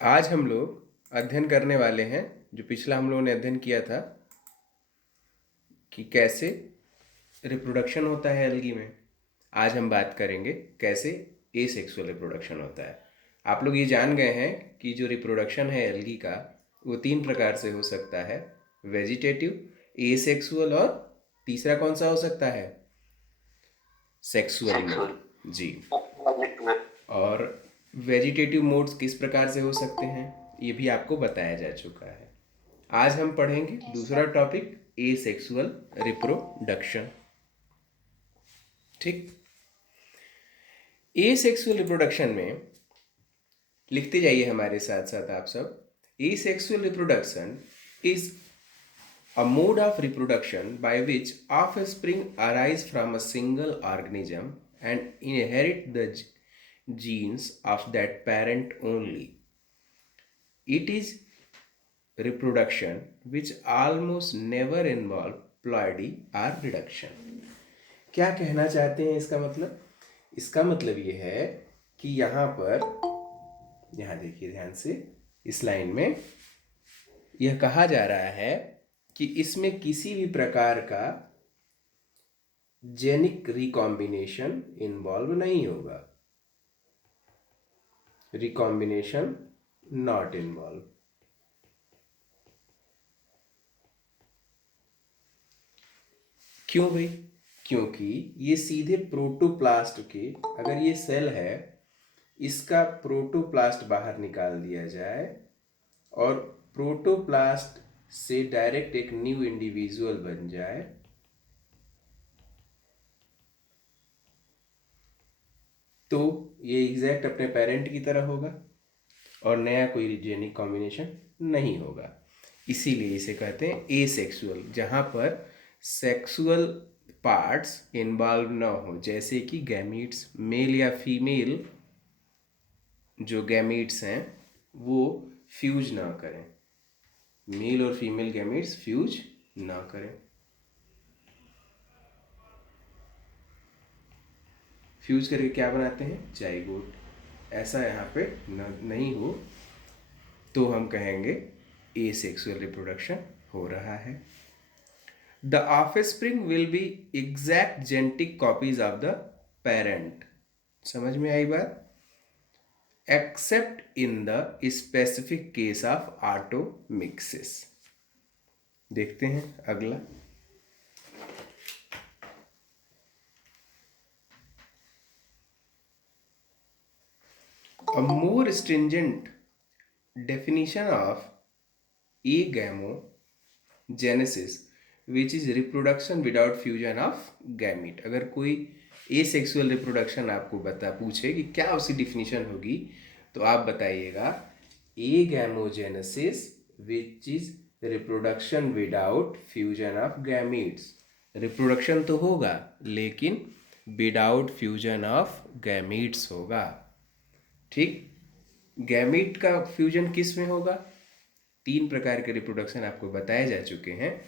आज हम लोग अध्ययन करने वाले हैं जो पिछला हम लोगों ने अध्ययन किया था कि कैसे रिप्रोडक्शन होता है एल्गी में। आज हम बात करेंगे कैसे एसेक्सुअल रिप्रोडक्शन होता है। आप लोग ये जान गए हैं कि जो रिप्रोडक्शन है एल्गी का वो 3 प्रकार से हो सकता है, वेजिटेटिव, एसेक्सुअल और तीसरा कौन सा हो सकता है, सेक्सुअल सेक्सुअल। मोड। जी। और वेजिटेटिव मोड्स किस प्रकार से हो सकते हैं ये भी आपको बताया जा चुका है। आज हम पढ़ेंगे दूसरा टॉपिक, एसेक्सुअल रिप्रोडक्शन। ठीक। एसेक्सुअल रिप्रोडक्शन में लिखते जाइए हमारे साथ साथ आप सब। Asexual reproduction is a mode of reproduction by which offspring arise from a single organism and inherit the genes of that parent only. It is reproduction which almost never involve ploidy or reduction. क्या कहना चाहते हैं इसका मतलब? इसका मतलब ये है कि यहाँ पर, यहाँ देखिए ध्यान से, इस लाइन में यह कहा जा रहा है कि इसमें किसी भी प्रकार का जेनिक रिकॉम्बिनेशन इन्वॉल्व नहीं होगा। Recombination not involve. क्यों भाई? क्योंकि ये सीधे प्रोटोप्लास्ट के, अगर ये सेल है इसका प्रोटोप्लास्ट बाहर निकाल दिया जाए और प्रोटोप्लास्ट से डायरेक्ट एक न्यू इंडिविजुअल बन जाए तो ये एग्जैक्ट अपने पेरेंट की तरह होगा और नया कोई जेनिक कॉम्बिनेशन नहीं होगा। इसीलिए इसे कहते हैं एसेक्सुअल, जहाँ पर सेक्सुअल पार्ट्स इन्वॉल्व ना हो, जैसे कि गैमीट्स, मेल या फीमेल जो गैमीट्स हैं वो फ्यूज ना करें, मेल और फीमेल गैमीट्स फ्यूज ना करें। फ्यूज करके क्या बनाते हैं, जाइगोट। ऐसा यहाँ पे नहीं हो तो हम कहेंगे एसेक्सुअल रिप्रोडक्शन हो रहा है। The offspring will be exact genetic copies of the parent. समझ में आई बात? Except in the specific case of automixis. देखते हैं अगला। A more stringent definition of agamogenesis, which is reproduction without fusion of gamete। अगर कोई asexual reproduction आपको पूछे कि क्या उसकी डिफिनीशन होगी तो आप बताइएगा agamogenesis which is reproduction without fusion of gametes। Reproduction तो होगा लेकिन विदाउट फ्यूजन ऑफ गैमीट्स होगा। ठीक। गैमीट का फ्यूजन किस में होगा? 3 प्रकार के रिप्रोडक्शन आपको बताए जा चुके हैं,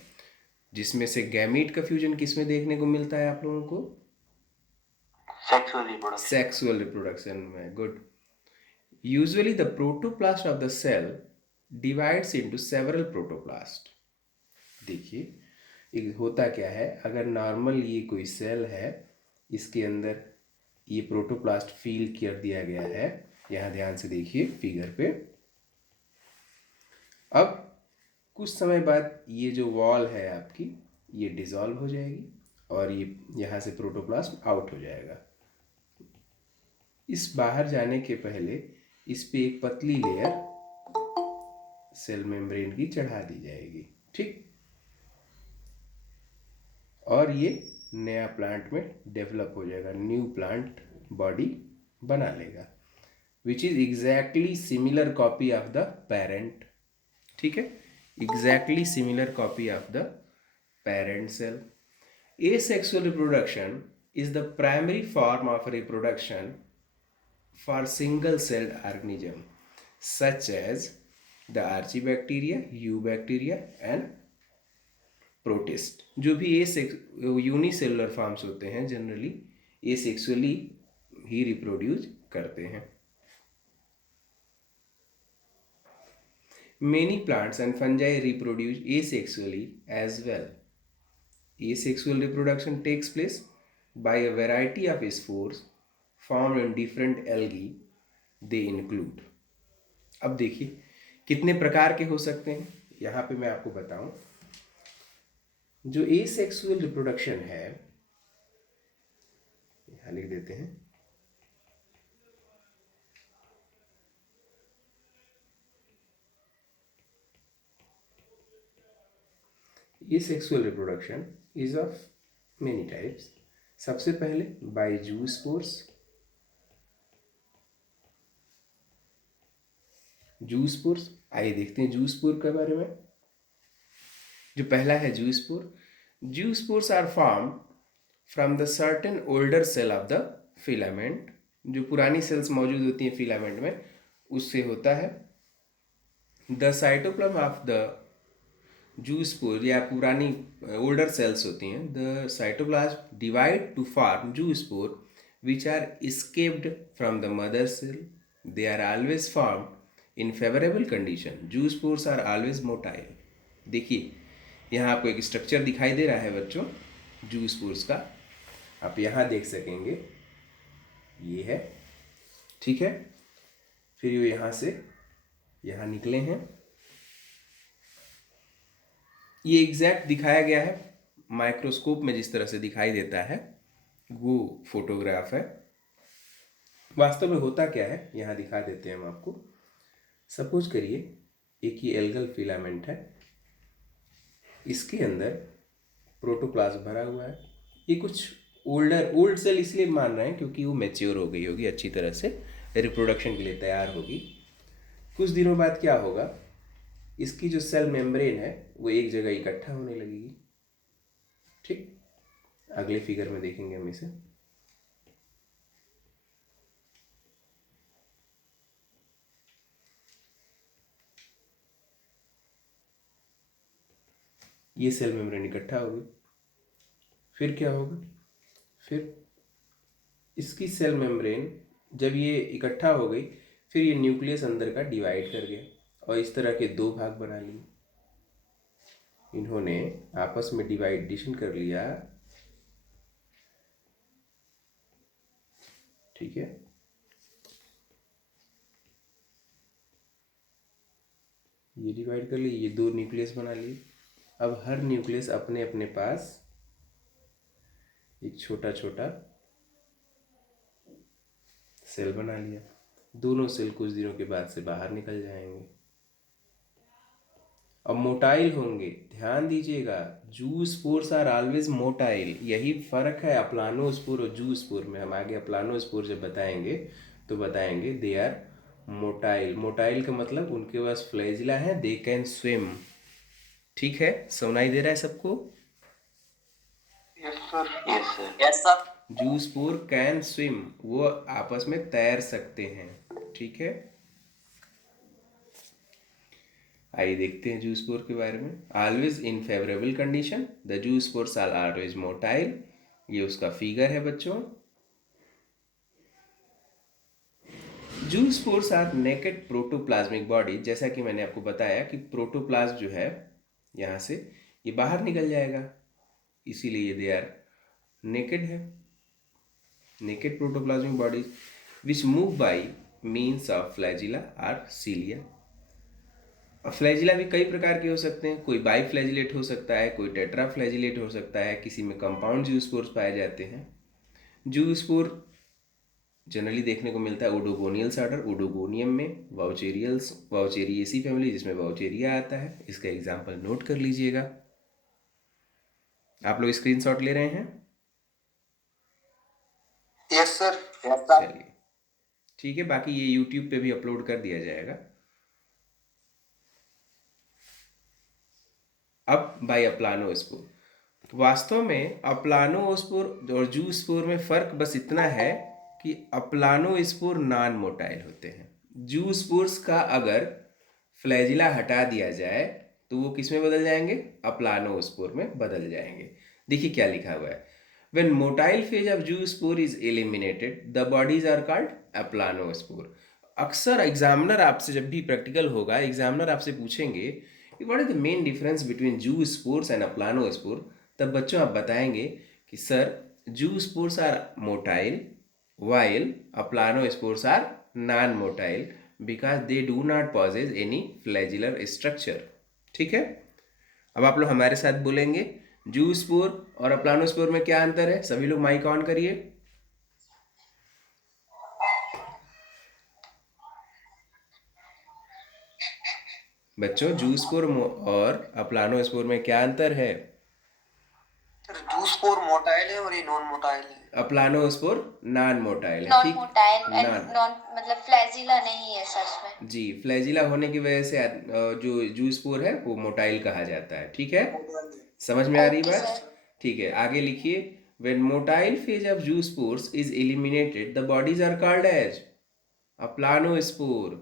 जिसमें से गैमीट का फ्यूजन किस में देखने को मिलता है आप लोगों को? सेक्सुअल रिप्रोडक्शन में। Good. Usually the protoplast of the cell divides into several protoplast. देखिए एक होता क्या है, अगर नॉर्मल ये कोई सेल है, इसके अंदर ये प्रोटोप्लास्ट फील कर दिया गया है, यहाँ ध्यान से देखिए फिगर पे। अब कुछ समय बाद ये जो वॉल है आपकी ये डिसॉल्व हो जाएगी और ये यहाँ से प्रोटोप्लास्ट आउट हो जाएगा। इस बाहर जाने के पहले इस पे एक पतली लेयर सेल मेम्ब्रेन की चढ़ा दी जाएगी। ठीक। और ये नया प्लांट में डेवलप हो जाएगा, न्यू प्लांट बॉडी बना लेगा, which is exactly similar copy of the parent. ठीक है, exactly similar copy of the parent cell. Asexual reproduction is the primary form of reproduction for single-celled organism such as the archibacteria, eubacteria and protist। जो भी unicellular forms होते हैं generally asexually ही reproduce करते हैं। Many plants and fungi reproduce asexually as well. Asexual reproduction takes place by a variety of spores formed in different algae they include. अब देखिए कितने प्रकार के हो सकते हैं, यहाँ पे मैं आपको बताऊं। जो एसेक्सुअल रिप्रोडक्शन है, यहाँ लिख देते हैं, asexual reproduction is of many types. सबसे पहले बाय जूस्पोर्स। जूस्पोर्स, आइए देखते हैं जूस्पोर के बारे में। जो पहला है zoospore. Zoospores are form from the certain older cell of the filament. जो पुरानी सेल्स मौजूद होती हैं फिलामेंट में, उससे होता है। The cytoplasm of the zoospore, या पुरानी ओल्डर सेल्स होती हैं, the cytoplasm divide to form zoospore which are escaped from the mother cell. They are always formed in favourable condition. Zoospores are always motile. देखिए यहाँ आपको एक structure दिखाई दे रहा है बच्चों जूस्पोर्स का, आप यहाँ देख सकेंगे, ये है, ठीक है। फिर ये यहाँ से यहाँ निकले हैं, ये एग्जैक्ट दिखाया गया है माइक्रोस्कोप में, जिस तरह से दिखाई देता है वो फोटोग्राफ है। वास्तव में होता क्या है यहाँ दिखा देते हैं हम आपको। सपोज करिए एक ये एल्गल फिलामेंट है, इसके अंदर प्रोटोप्लाज्म भरा हुआ है। ये कुछ ओल्ड सेल इसलिए मान रहे हैं क्योंकि वो मैच्योर हो गई होगी, अच्छी तरह से रिप्रोडक्शन के लिए तैयार होगी। कुछ दिनों बाद क्या होगा, इसकी जो सेल मेम्ब्रेन है वो एक जगह इकट्ठा होने लगेगी। ठीक, अगले फिगर में देखेंगे हम इसे। ये सेल मेम्ब्रेन इकट्ठा होगी, फिर क्या होगा, फिर इसकी सेल मेम्ब्रेन जब ये इकट्ठा हो गई, फिर ये न्यूक्लियस अंदर का डिवाइड कर गया और इस तरह के दो भाग बना लिए। इन्होंने आपस में डिवाइडेशन कर लिया, ठीक है। ये डिवाइड कर लिए, ये दो न्यूक्लियस बना लिए। अब हर न्यूक्लियस अपने अपने पास एक छोटा छोटा सेल बना लिया। दोनों सेल कुछ दिनों के बाद से बाहर निकल जाएंगे। अब मोटाइल होंगे, ध्यान दीजिएगा, जूस्पोर्स आर ऑलवेज मोटाइल। यही फर्क है अप्लानोस्पोर और जूस्पोर में। हम आगे अप्लानोस्पोर जब बताएंगे तो बताएंगे दे आर मोटाइल। मोटाइल का मतलब उनके पास फ्लैजिला है, दे कैन स्विम। ठीक है, सुनाई दे रहा है सबको? Yes sir, yes sir, yes sir. Zoospore can swim, वो आपस में तैर सकते हैं। ठीक है, आइए देखते हैं जूस्पोर के बारे में। Always in favourable condition, the zoospores are always motile. ये उसका फिगर है बच्चों। Zoospores are naked protoplasmic body. जैसा कि मैंने आपको बताया कि प्रोटोप्लाज्म जो है यहाँ से ये बाहर निकल जाएगा, इसीलिए दे आर नेकेड है। Naked protoplasmic bodies which move by means of flagella और सीलिया। फ्लैजिला भी कई प्रकार के हो सकते हैं, कोई बाई फ्लैजिलेट हो सकता है, कोई टेट्रा फ्लैजिलेट हो सकता है, किसी में कंपाउंड जूस्पोर्स पाए जाते हैं। जूस्पोर जनरली देखने को मिलता है ओडोगोनियल्स ऑर्डर, ओडोगोनियम में, वाउचेरिएसी फैमिली जिसमें वाउचेरिया आता है। इसका एग्जाम्पल नोट कर लीजिएगा। आप लोग स्क्रीनशॉट ले रहे हैं? Yes sir, yes sir. चलिए ठीक है, बाकी ये यूट्यूब पे भी अपलोड कर दिया जाएगा। अब बाय अप्लानोस्पोर, वास्तव में अप्लानोस्पोर और जूस्पोर में फर्क बस इतना है कि अप्लानोस्पोर नॉन मोटाइल होते हैं। जूस्पोर्स का अगर फ्लैजिला हटा दिया जाए तो वो किस में बदल जाएंगे, अप्लानोस्पोर में बदल जाएंगे। देखिए क्या लिखा हुआ है, when motile phase of zoospore is eliminated the bodies are called अप्लानोस्पोर। अक्सर एग्जामिनर आपसे जब भी प्रैक्टिकल होगा, एग्जामिनर आपसे पूछेंगे कि what is the main difference between zoospores and aplanospore, तब बच्चों आप बताएंगे कि sir zoospores are motile while aplanospores are non-motile because they do not possess any flagellar structure. ठीक है, अब आप लोग हमारे साथ बोलेंगे जूस्पोर और अप्लानोस्पोर में क्या अंतर है। सभी लोग माइक ऑन करिए। बच्चों जूस्पोर और अप्लानोस्पोर में क्या अंतर है। सर जूस पोर मोटाइल है और ये नॉन मोटाइल है। अप्लानोस्पोर नॉन मोटाइल है, नॉन ठीक, मोटाइल एंड नॉन, नॉन मतलब फ्लैजिला नहीं है सच में। जी, फ्लैजिला होने की वजह से जो जूस्पोर है वो मोटाइल कहा जाता है। ठीक है, समझ में आ रही ओके बात। सर। ठीक है, आगे लिखिए। when motile phase of zoospores is eliminated the bodies are called as aplanospore.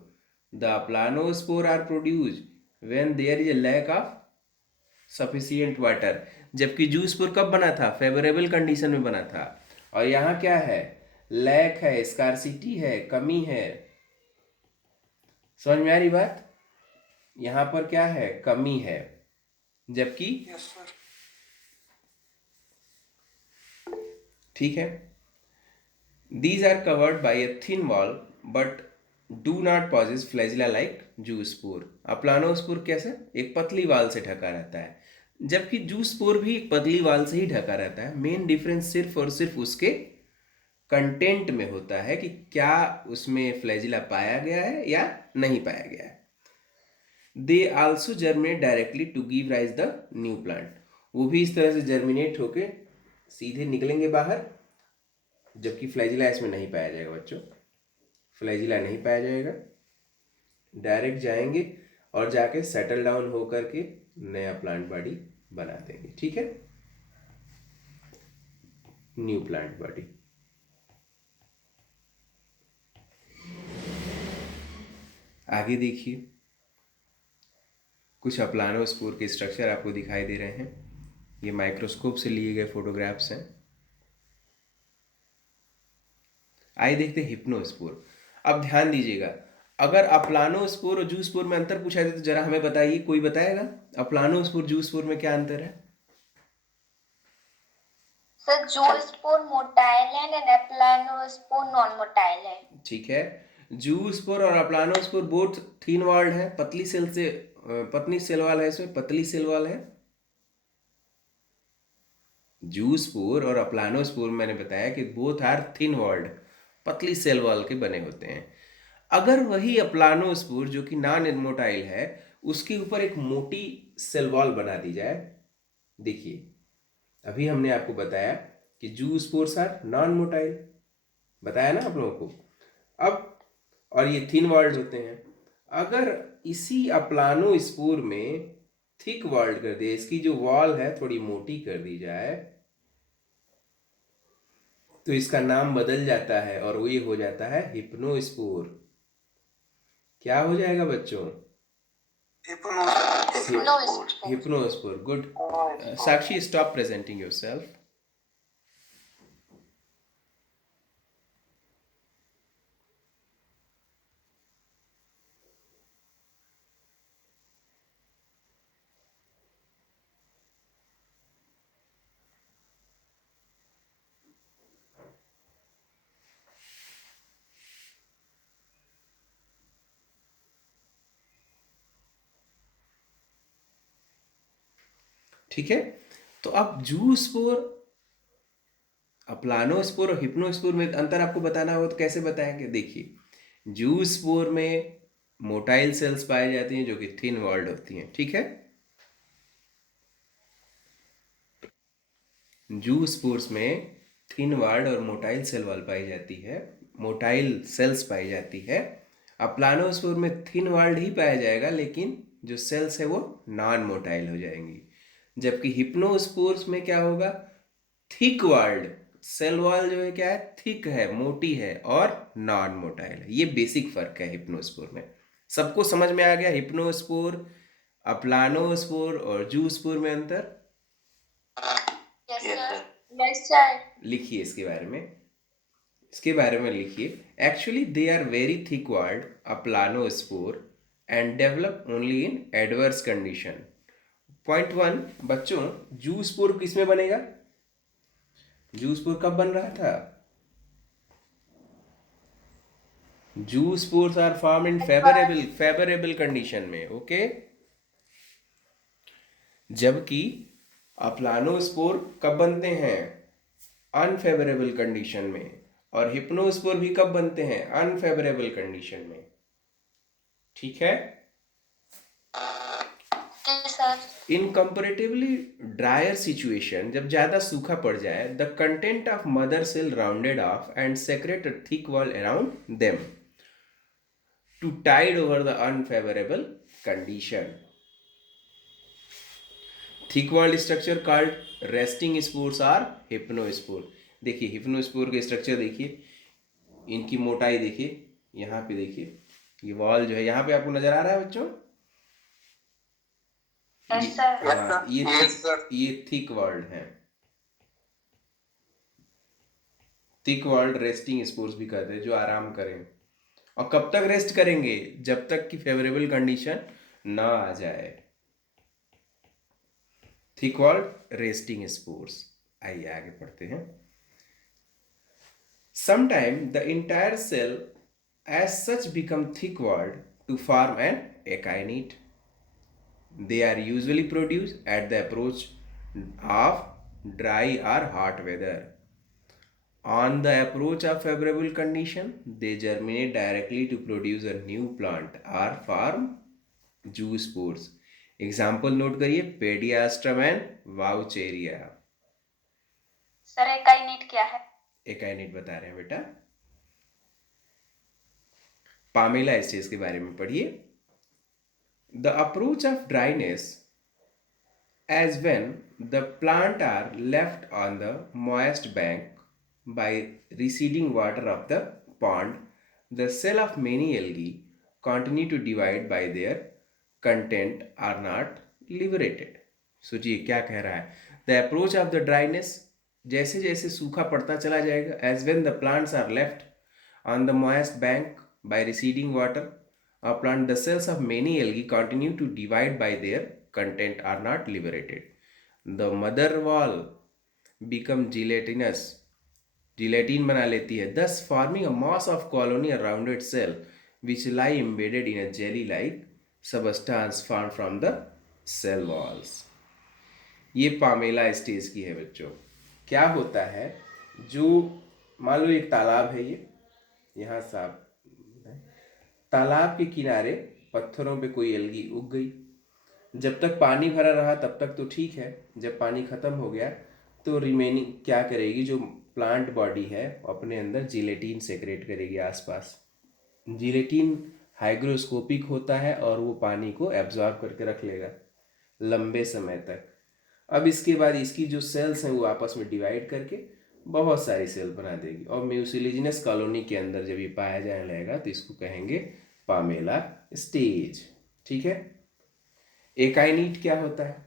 The aplanospore are produced when there is a lack of sufficient water. जबकि जूस्पोर कब बना था, फेवरेबल कंडीशन में बना था, और यहाँ क्या है, लैक है, स्कार्सिटी है, कमी है। समझ में आ रही बात, यहाँ पर क्या है, कमी है, जबकि यस सर। ठीक है, these are covered by a thin wall but do not possess flagella like zoospore. Aplanospore कैसे, एक पतली वाल से ढका रहता है, जबकि जूस्पोर भी एक पतली वाल से ही ढका रहता है। मेन डिफरेंस सिर्फ और सिर्फ उसके कंटेंट में होता है कि क्या उसमें फ्लैजिला पाया गया है या नहीं पाया गया है। They also germinate directly to give rise the new plant. वो भी इस तरह से जर्मिनेट होके सीधे निकलेंगे बाहर, जबकि फ्लैजिला इसमें नहीं पाया जाएगा बच्चों, फ्लैजिला नहीं पाया जाएगा, डायरेक्ट जाएंगे और जाके सेटल डाउन हो करके नया प्लांट बॉडी बना देंगे। ठीक है, न्यू प्लांट बॉडी। आगे देखिए, कुछ अप्लानोस्पोर के स्ट्रक्चर आपको दिखाई दे रहे हैं। ये माइक्रोस्कोप से लिए गए फोटोग्राफ्स हैं। आइए देखते हैं हिप्नोस्पोर। अब ध्यान दीजिएगा, अगर अप्लानोस्पोर और जूस्पोर में अंतर पूछा जाए तो जरा हमें बताइए, कोई बताएगा अप्लानोस्पोर जूस्पोर में क्या अंतर है। सर जूस्पोर मोटाइल है एंड एप्लानोस्पोर नॉन मोटाइल है। ठीक है, जूस्पोर और अप्लानोस्पोर बोथ थिन वॉल्ड है, पतली सेल से पतली सेल वाल है, इसमें पतली सेल वाल है। जूस्पोर और अप्लानोस्पोर मैंने बताया कि बोथ आर थिन वॉल्ड, पतली सेल वॉल के बने होते हैं। अगर वही अप्लानोस्पोर जो कि नॉन इनमोटाइल है, उसके ऊपर एक मोटी सेल वॉल बना दी जाए, देखिए अभी हमने आपको बताया कि जूस्पोर्स आर नॉन मोटाइल, बताया ना आप लोगों को। अब और ये थिन वॉल्ड होते हैं, अगर इसी अप्लानोस्पोर में थिक वॉल्ड कर दे, इसकी जो वॉल है थोड़ी मोटी कर दी जाए, तो इसका नाम बदल जाता है और वो ये हो जाता है हिप्नोस्पोर। क्या हो जाएगा बच्चों, हिप्नोस्पोर। गुड, साक्षी स्टॉप प्रेजेंटिंग योरसेल्फ। ठीक है, तो अब जूस्पोर, अप्लानोस्पोर और हिप्नोस्पोर में अंतर आपको बताना हो तो कैसे बताएंगे। देखिए, जूस्पोर में मोटाइल सेल्स पाई जाती हैं जो कि थिन वॉल्ड होती हैं। ठीक है, जूस्पोर्स में थिन वॉल्ड और मोटाइल सेल वॉल पाई जाती है, मोटाइल सेल्स पाई जाती है। अप्लानोस्पोर में थिन वॉल्ड ही पाया जाएगा, लेकिन जो सेल्स है वो नॉन मोटाइल हो जाएंगी। जबकि हिप्नोस्पोर्स में क्या होगा, थिक वॉल्ड सेल वॉल जो है क्या है, थिक है, मोटी है, और नॉन मोटाइल है। ये बेसिक फर्क है हिप्नोस्पोर में। सबको समझ में आ गया हिप्नोस्पोर, अप्लानोस्पोर और जूस्पोर में अंतर। Yes sir. Yes sir. लिखिए इसके बारे में। इसके बारे में लिखिए। Actually they are very thick walled aplanospore and develop only in adverse condition. Point 1 बच्चों, जूस्पोर किस में बनेगा? जूस्पोर कब बन रहा था? Zoospores are form in favourable condition में, ओके। जबकि अप्लानोस्पोर कब बनते हैं? अनफेवरेबल कंडीशन में। और हिप्नोस्पोर भी कब बनते हैं? अनफेवरेबल कंडीशन में, ठीक है। Okay, sir. In comparatively drier situation, जब ज्यादा सूखा पड़ जाए, the content of mother cell rounded off and secrete a thick wall around them to tide over the unfavourable condition. Thick walled structure called resting spores और hypnospore. देखिए हिप्नोस्पोर के structure देखिए, इनकी मोटाई देखिए, यहाँ पे देखिए, ये वॉल जो है यहाँ पे आपको नजर आ रहा है बच्चों? Yes, sir. हाँ, Yes, sir. ये थिक वॉल्ड है। थिक वॉल्ड रेस्टिंग स्पोर्स भी कहते हैं, जो आराम करें। और कब तक रेस्ट करेंगे? जब तक कि फेवरेबल कंडीशन ना आ जाए। Thick walled resting spores. आइए आगे पढ़ते हैं। Sometime the entire cell as such become thick walled to form an echinate. They are usually produced at the approach of dry or hot weather. On the approach of favorable condition, they germinate directly to produce a new plant or form zoospores. Example note करिए, पेडियास्ट्रम and Vaucheria. Sir एकाइनेट क्या है? एकाइनेट बता रहे हैं बेटा। Pamela stage के बारे में पढ़िए। The approach of dryness as when the plant are left on the moist bank by receding water of the pond, the cell of many algae continue to divide by their content are not liberated. सोचिए क्या कह रहा है। The approach of the dryness, जैसे जैसे सूखा पड़ता चला जाएगा, as when the plants are left on the moist bank by receding water of plant, the cells of many algae continue to divide by their content are not liberated. The mother wall become gelatinous, gelatin बना लेती है, thus forming a mass of colony around its cell which lie embedded in a jelly like substance formed from the cell walls. ये Pamela stage की है बच्चों। क्या होता है, जो मान लो एक तालाब है, ये यहाँ साफ तालाब के किनारे पत्थरों पे कोई एल्गी उग गई। जब तक पानी भरा रहा तब तक तो ठीक है, जब पानी खत्म हो गया तो रिमेनिंग क्या करेगी, जो प्लांट बॉडी है अपने अंदर जिलेटिन सेक्रेट करेगी आसपास। जिलेटिन हाइग्रोस्कोपिक होता है और वो पानी को एब्जॉर्ब करके रख लेगा लंबे समय तक। अब इसके बाद इसकी जो सेल्स हैं वो आपस में डिवाइड करके बहुत सारी सेल बना देगी, और म्यूसिलिजिनस कॉलोनी के अंदर जब ये पाया जाने लगेगा तो इसको कहेंगे पामेला स्टेज, ठीक है। एकाइनीट क्या होता है?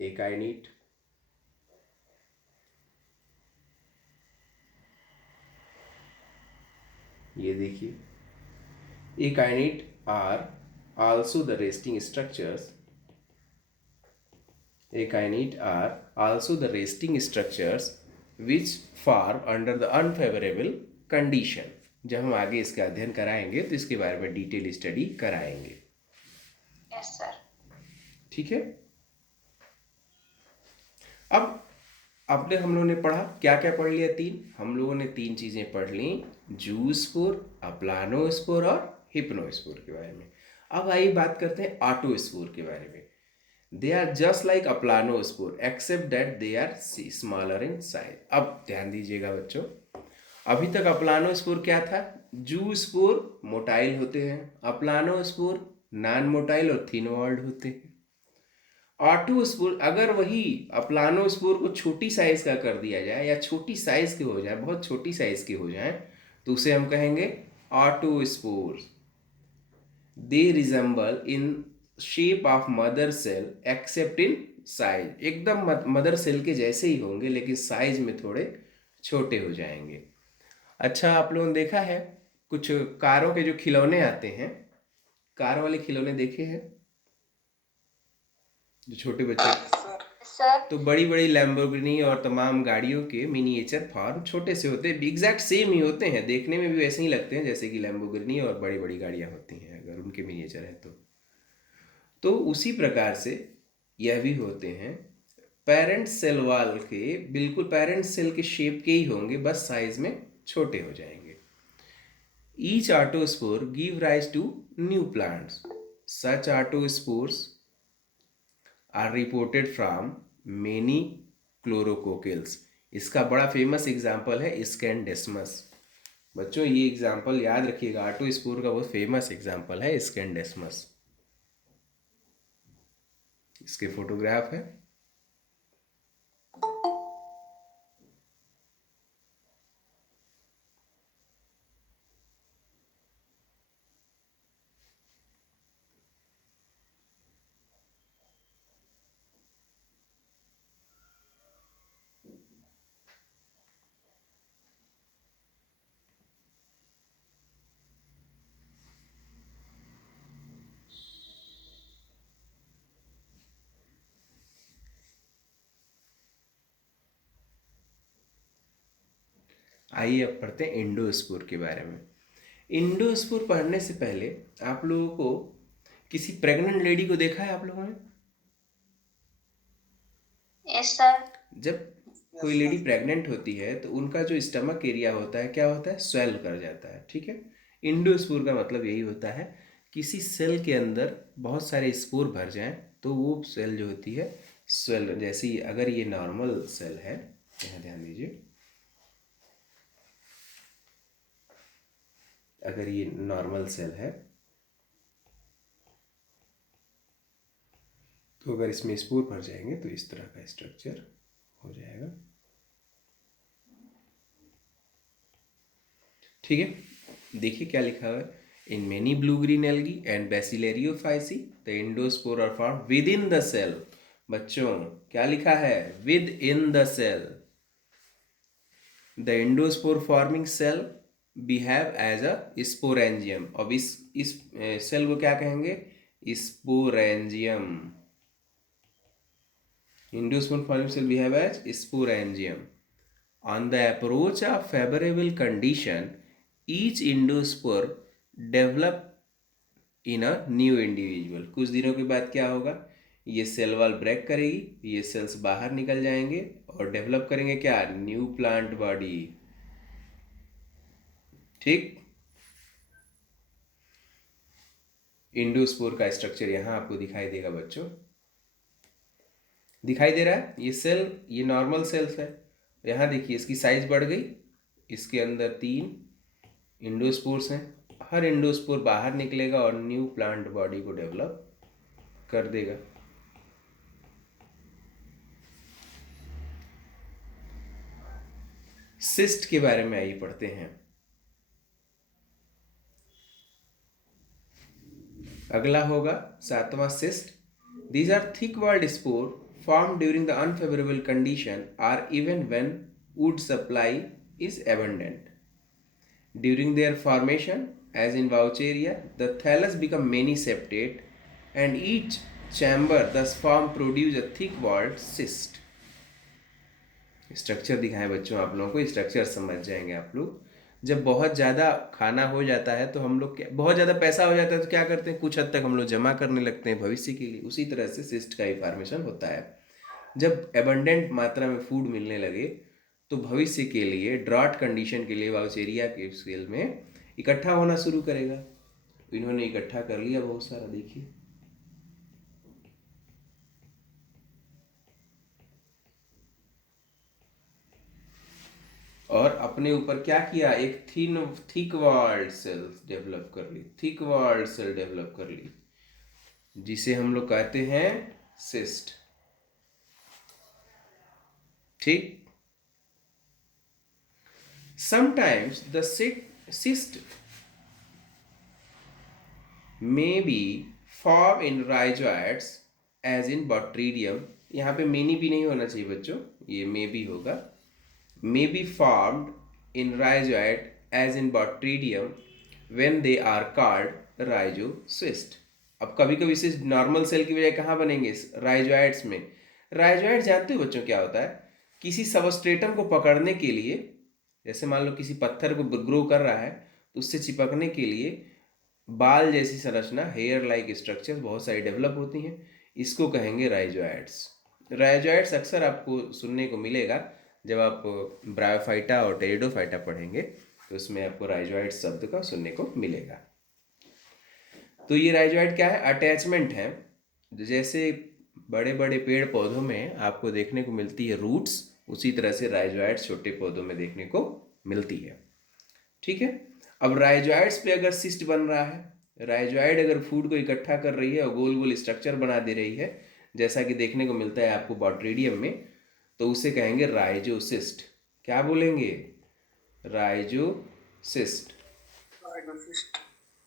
एकाइनीट ये देखिए, akinete are also the resting structures. Akinete are also the resting structures which form under the unfavourable condition. जब हम आगे इसका अध्ययन कराएंगे तो इसके बारे में डिटेल स्टडी कराएंगे। Yes sir. ठीक है। अब आपने हम लोगों ने पढ़ा, क्या क्या पढ़ लिया? हम लोगों ने 3 चीजें पढ़ ली, जूस्पोर, अप्लानोस्पोर और हिप्नोस्पोर के बारे में। अब आइए बात करते हैं ऑटोस्पोर के बारे में। They are just like aplanospore except that they are smaller in size. अब ध्यान दीजिएगा बच्चों, अभी तक अप्लानोस्पोर क्या था? जूस्पोर मोटाइल होते हैं, अप्लानोस्पोर नॉन मोटाइल और थिन वॉल्ड होते हैं। ऑटोस्पोर अगर वही अप्लानोस्पोर को छोटी साइज का कर दिया जाए या छोटी साइज के हो जाए, बहुत छोटी साइज के हो जाए, तो उसे हम कहेंगे autospore. They resemble in shape of mother cell except in size. एकदम मदर सेल के जैसे ही होंगे लेकिन साइज में थोड़े छोटे हो जाएंगे। अच्छा, आप लोगों ने देखा है कुछ कारों के जो खिलौने आते हैं, कार वाले खिलौने देखे हैं जो छोटे बच्चे, Sir, तो बड़ी बड़ी लैम्बोर्गिनी और तमाम गाड़ियों के मिनिएचर फॉर्म छोटे से होते हैं, एग्जैक्ट सेम ही होते हैं, देखने में भी वैसे ही लगते हैं जैसे कि लैम्बोर्गिनी और बड़ी बड़ी गाड़ियां होती हैं अगर उनके मिनिएचर हैं तो उसी प्रकार से यह भी होते हैं। पेरेंट सेल वाल के बिल्कुल पेरेंट सेल के शेप के ही होंगे, बस साइज में छोटे हो जाएंगे। Each autospore give rise to new plants, such autospores are reported from many chlorococcales. इसका बड़ा फेमस एग्जाम्पल है स्कैंडेस्मस। बच्चों ये एग्जाम्पल याद रखिएगा, ऑटोस्पोर का बहुत फेमस एग्जाम्पल है स्कैंडेस्मस। इसके फोटोग्राफ है। आइए अब पढ़ते हैं इंडोस्पोर के बारे में। इंडोस्पोर पढ़ने से पहले आप लोगों को किसी प्रेग्नेंट लेडी को देखा है आप लोगों ने? yes, sir. जब कोई लेडी प्रेग्नेंट होती है तो उनका जो स्टमक एरिया होता है क्या होता है, स्वेल कर जाता है, ठीक है। इंडोस्पोर का मतलब यही होता है किसी सेल के अंदर बहुत सारे स्पोर भर जाएं तो वो सेल जो होती है स्वेल, जैसे अगर ये नॉर्मल सेल है, यहाँ ध्यान दीजिए, अगर ये नॉर्मल सेल है तो अगर इसमें स्पोर भर जाएंगे तो इस तरह का स्ट्रक्चर हो जाएगा, ठीक है। देखिए क्या लिखा हुआ है, in many blue green algae and bacillariophyceae the endospore are found within the cell. बच्चों क्या लिखा है, within the cell. The endospore forming cell behave as a sporangium. अब इस सेल को क्या कहेंगे, sporangium. Endospore forming cell behave as sporangium. On the approach of favorable condition, each endospore develop in a new individual। कुछ दिनों के बाद क्या होगा, ये सेल वॉल ब्रेक करेगी, ये सेल्स बाहर निकल जाएंगे और डेवलप करेंगे क्या, न्यू प्लांट बॉडी, ठीक। इंडोस्पोर का स्ट्रक्चर यहाँ आपको दिखाई देगा बच्चों, दिखाई दे रहा है। ये सेल, ये नॉर्मल सेल्स है, यहाँ देखिए इसकी साइज बढ़ गई, इसके अंदर 3 इंडोस्पोर्स हैं, हर इंडोस्पोर बाहर निकलेगा और न्यू प्लांट बॉडी को डेवलप कर देगा। सिस्ट के बारे में आइए पढ़ते हैं। अगला होगा 7वां cyst. These are thick walled spore formed during the unfavorable condition or even when wood supply is abundant. During their formation, as in Vaucheria, the thallus become many septate and each chamber thus form produce a thick walled cyst. Structure दिखाएं बच्चों, आप लोगों को structure समझ जाएंगे आप लोग। जब बहुत ज़्यादा खाना हो जाता है तो हम लोग क्या, बहुत ज़्यादा पैसा हो जाता है तो क्या करते हैं, कुछ हद तक हम लोग जमा करने लगते हैं भविष्य के लिए। उसी तरह से सिस्ट का ही फॉर्मेशन होता है। जब एबंडेंट मात्रा में फूड मिलने लगे तो भविष्य के लिए, ड्रॉट कंडीशन के लिए वाउचेरिया के स्केल में इकट्ठा होना शुरू करेगा। इन्होंने इकट्ठा कर लिया बहुत सारा, देखिए और अपने ऊपर क्या किया, एक थिक वॉल्ड सेल डेवलप कर ली, थिक वॉल्ड सेल डेवलप कर ली, जिसे हम लोग कहते हैं सिस्ट, ठीक। Sometimes the cyst may be formed in rhizoids as in Botrydium। यहाँ पे मेनी भी नहीं होना चाहिए बच्चों, ये मे भी होगा। may be formed in rhizoid as in Botrydium when they are called rhizocyst. अब कभी कभी इसे नॉर्मल सेल की बजाय कहाँ बनेंगे? राइजोइड्स में। राइजोइड जानते हो बच्चों क्या होता है? किसी सबस्ट्रेटम को पकड़ने के लिए, जैसे मान लो किसी पत्थर को ग्रो कर रहा है तो उससे चिपकने के लिए बाल जैसी संरचना, हेयर लाइक स्ट्रक्चर बहुत सारी डेवलप होती हैं, इसको कहेंगे राइजोइड्स। राइजोइड्स अक्सर आपको सुनने को मिलेगा जब आप ब्रायोफाइटा और टेरिडोफाइटा पढ़ेंगे, तो उसमें आपको राइजोइड्स शब्द का सुनने को मिलेगा। तो ये राइजोइड क्या है? अटैचमेंट है। जैसे बड़े बड़े पेड़ पौधों में आपको देखने को मिलती है रूट्स, उसी तरह से राइजोइड्स छोटे पौधों में देखने को मिलती है। ठीक है। अब राइजोइड्स पे अगर सिस्ट बन रहा है, राइजोइड अगर फूड को इकट्ठा कर रही है और गोल गोल स्ट्रक्चर बना दे रही है, जैसा कि देखने को मिलता है आपको बॉट्रीडियम में, तो उसे कहेंगे राइजोसिस्ट। क्या बोलेंगे? राइजोसिस्ट।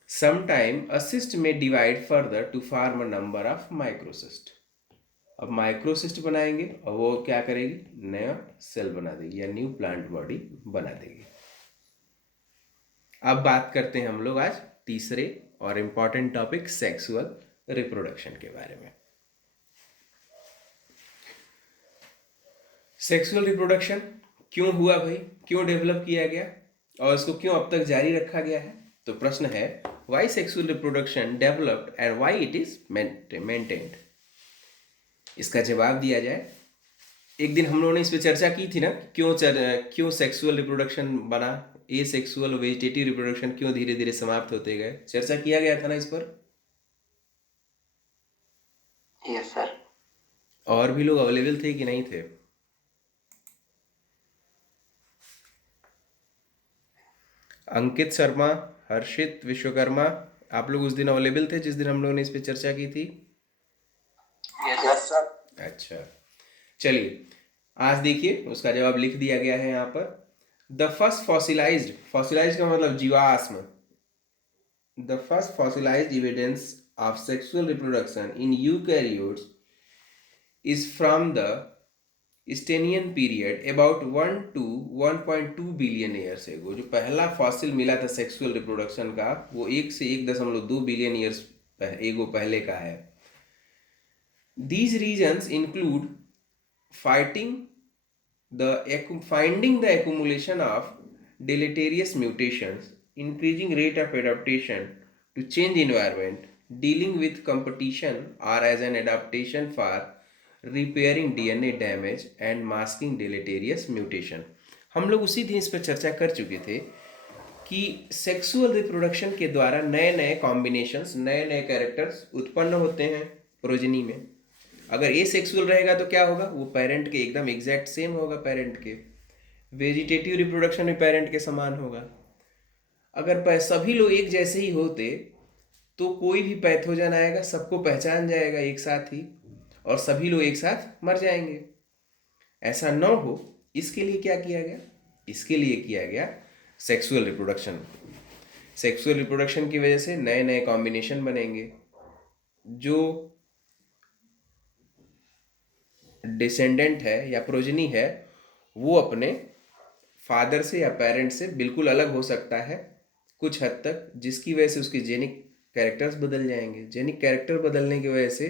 Sometime a cyst may divide further to form a number of microcyst. अब माइक्रोसिस्ट बनाएंगे और वो क्या करेगी? नया सेल बना देगी या न्यू प्लांट बॉडी बना देगी। अब बात करते हैं हम लोग आज तीसरे और इम्पॉर्टेंट टॉपिक सेक्सुअल रिप्रोडक्शन के बारे में। सेक्सुअल रिप्रोडक्शन क्यों हुआ भाई? क्यों डेवलप किया गया और इसको क्यों अब तक जारी रखा गया है? तो प्रश्न है, why sexual reproduction developed and why it is maintained. इसका जवाब दिया जाए। एक दिन हम लोगों ने इस पर चर्चा की थी ना, क्यों सेक्सुअल रिप्रोडक्शन बना, ए सेक्सुअल वेजिटेटिव रिप्रोडक्शन क्यों धीरे धीरे समाप्त होते गए, चर्चा किया गया था ना इस पर। Yes sir. और भी लोग अवेलेबल थे कि नहीं थे? अंकित शर्मा, हर्षित विश्वकर्मा, आप लोग उस दिन अवेलेबल थे जिस दिन हम लोगों ने इस पर चर्चा की थी? Yes sir. अच्छा, चलिए आज देखिए उसका जवाब लिख दिया गया है यहाँ पर। द फर्स्ट फॉसिलाइज्ड का मतलब जीवाश्म, the first fossilised evidence of sexual reproduction in eukaryotes is from the Stenian period about 1 to 1.2 billion years ago. जो पहला फॉसिल मिला था सेक्सुअल रिप्रोडक्शन का, वो 1 से 1.2 बिलियन ईयर्स एगो पहले का है। These reasons include finding the accumulation of deleterious mutations, increasing rate of adaptation to change environment, dealing with competition or as an adaptation for repairing DNA damage and masking deleterious mutation। हम लोग उसी दिन इस पर चर्चा कर चुके थे कि सेक्सुअल रिप्रोडक्शन के द्वारा नए नए कॉम्बिनेशंस, नए नए कैरेक्टर्स उत्पन्न होते हैं प्रोजनी में। अगर ए सेक्सुअल रहेगा तो क्या होगा? वो पेरेंट के एकदम एग्जैक्ट सेम होगा पेरेंट के। वेजिटेटिव रिप्रोडक्शन में पेरेंट के समान होगा। अगर सभी लोग एक जैसे ही होते तो कोई भी पैथोजन आएगा सबको पहचान जाएगा एक साथ ही, और सभी लोग एक साथ मर जाएंगे। ऐसा न हो इसके लिए क्या किया गया? इसके लिए किया गया सेक्सुअल रिप्रोडक्शन। सेक्सुअल रिप्रोडक्शन की वजह से नए नए कॉम्बिनेशन बनेंगे। जो डिसेंडेंट है या प्रोजनी है वो अपने फादर से या पेरेंट से बिल्कुल अलग हो सकता है कुछ हद तक, जिसकी वजह से उसके जेनिक कैरेक्टर्स बदल जाएंगे। जेनिक कैरेक्टर बदलने की वजह से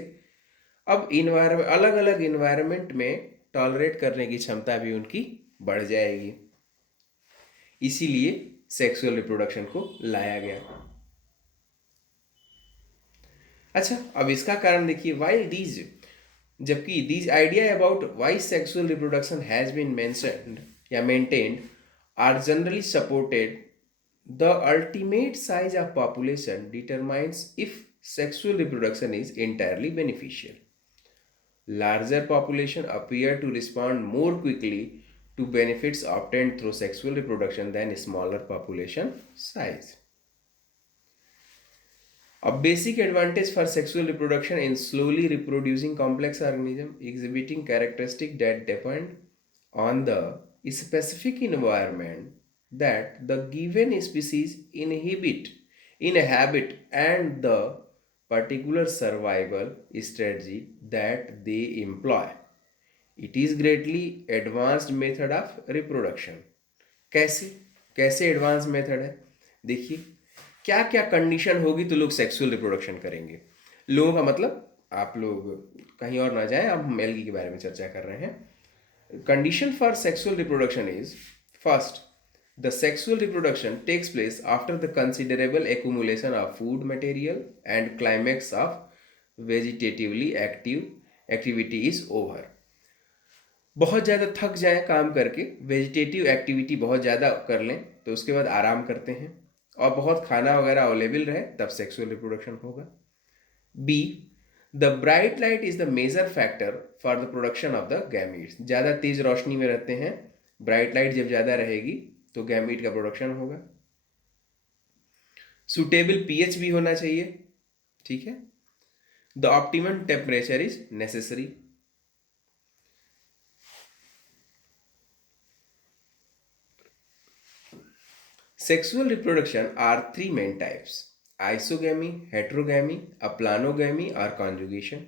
अब अलग अलग इन्वायरमेंट में टॉलरेट करने की क्षमता भी उनकी बढ़ जाएगी। इसीलिए सेक्सुअल रिप्रोडक्शन को लाया गया। अच्छा, अब इसका कारण देखिए, वाई दीज, जबकि these idea about why sexual reproduction has been mentioned या maintained are generally supported, the ultimate size of population determines if sexual reproduction is entirely beneficial. Larger population appear to respond more quickly to benefits obtained through sexual reproduction than smaller population size. A basic advantage for sexual reproduction in slowly reproducing complex organisms exhibiting characteristics that depend on the specific environment that the given species inhabit and the particular survival strategy that they employ. It is greatly advanced method of reproduction. कैसे? कैसे advance method है? देखिए, क्या क्या condition होगी तो लोग sexual reproduction करेंगे। लोगों का मतलब, आप लोग कहीं और ना जाएं, अब हम एलगी के बारे में चर्चा कर रहे हैं। Condition for sexual reproduction is, first, the sexual reproduction takes place after the considerable accumulation of food material and climax of vegetatively active activity is over। बहुत ज़्यादा थक जाएं काम करके, वेजिटेटिव एक्टिविटी बहुत ज़्यादा कर लें तो उसके बाद आराम करते हैं, और बहुत खाना वगैरह अवेलेबल रहे तब सेक्सुअल रिप्रोडक्शन होगा। B, the bright light is the major factor for the production of the gametes. ज़्यादा तेज रोशनी में रहते हैं, ब्राइट लाइट जब ज़्यादा रहेगी तो गैमीट का प्रोडक्शन होगा। सुटेबल पीएच भी होना चाहिए, ठीक है। The optimum temperature is necessary. Sexual reproduction are three main types: isogamy, heterogamy, aplanoगamy और conjugation।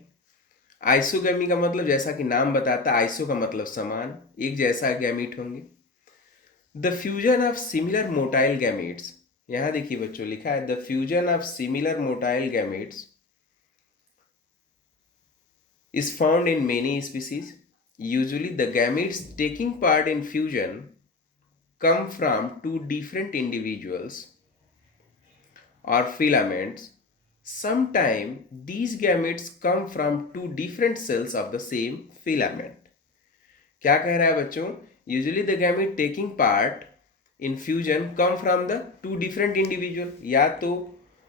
आइसोगैमी का मतलब जैसा कि नाम बताता है, आइसो का मतलब समान, एक जैसा गैमीट होंगे। The fusion of similar motile gametes, यहां देखिए बच्चों लिखा है the fusion of similar motile gametes is found in many species. Usually the gametes taking part in fusion come from two different individuals or filaments. Sometimes these gametes come from two different cells of the same filament। क्या कह रहा है बच्चों? Usually the gamete taking part in fusion come from the two different individual. या तो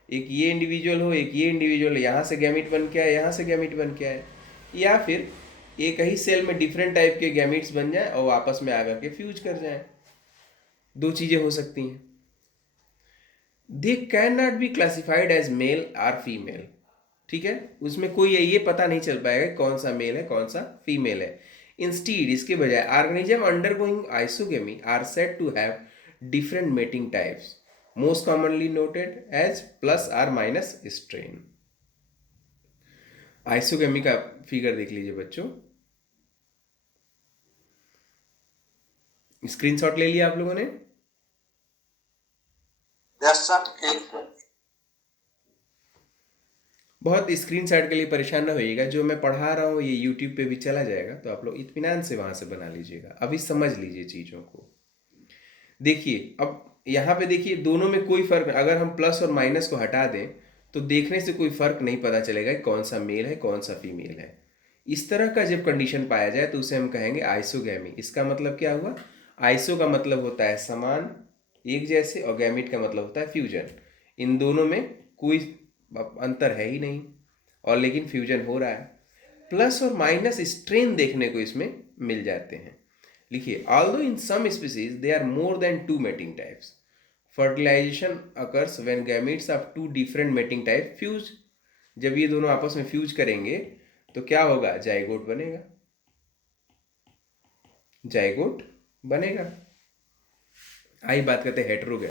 एक ये individual हो, एक ये इंडिविजुअल, यहाँ से गैमेट बन के आए, यहाँ से गैमेट बन के आए, या फिर एक ही सेल में डिफरेंट टाइप के गैमेट्स बन जाए और आपस में आकर के फ्यूज कर जाए। दो चीज़ें हो सकती हैं। They can not be classified as male और फीमेल, ठीक है। उसमें कोई ये पता नहीं चल पाएगा कौन सा मेल है कौन सा फीमेल है। इंस्टीड, इसके बजाय, organism undergoing isogamy are said to have different mating types, most commonly noted as plus और माइनस स्ट्रेन। आइसोगेमी का फिगर देख लीजिए बच्चों, स्क्रीनशॉट ले लिया आप लोगों ने? Yes sir. बहुत स्क्रीनशॉट के लिए परेशान ना होइएगा, जो मैं पढ़ा रहा हूँ ये यूट्यूब पे भी चला जाएगा, तो आप लोग इत्मीनान से वहाँ से बना लीजिएगा। अभी समझ लीजिए चीज़ों को। देखिए, अब यहाँ पे देखिए, दोनों में कोई फर्क, अगर हम प्लस और माइनस को हटा दें तो देखने से कोई फर्क नहीं पता चलेगा कि कौन सा मेल है कौन सा फीमेल है। इस तरह का जब कंडीशन पाया जाए तो उसे हम कहेंगे आइसोगैमी। इसका मतलब क्या हुआ? आइसो का मतलब होता है समान, एक जैसे, और गैमिट का मतलब होता है फ्यूजन। इन दोनों में कोई अंतर है ही नहीं, और लेकिन फ्यूजन हो रहा है। प्लस और माइनस स्ट्रेन देखने को इसमें मिल जाते हैं। लिखिए, although in some species they are more than two mating types, fertilization occurs when gametes of two different mating type fuse. जब ये दोनों आपस में फ्यूज करेंगे तो क्या होगा? जाइगोट बनेगा, जाइगोट बनेगा। आई बात करते हैं हेटेरोगैमी।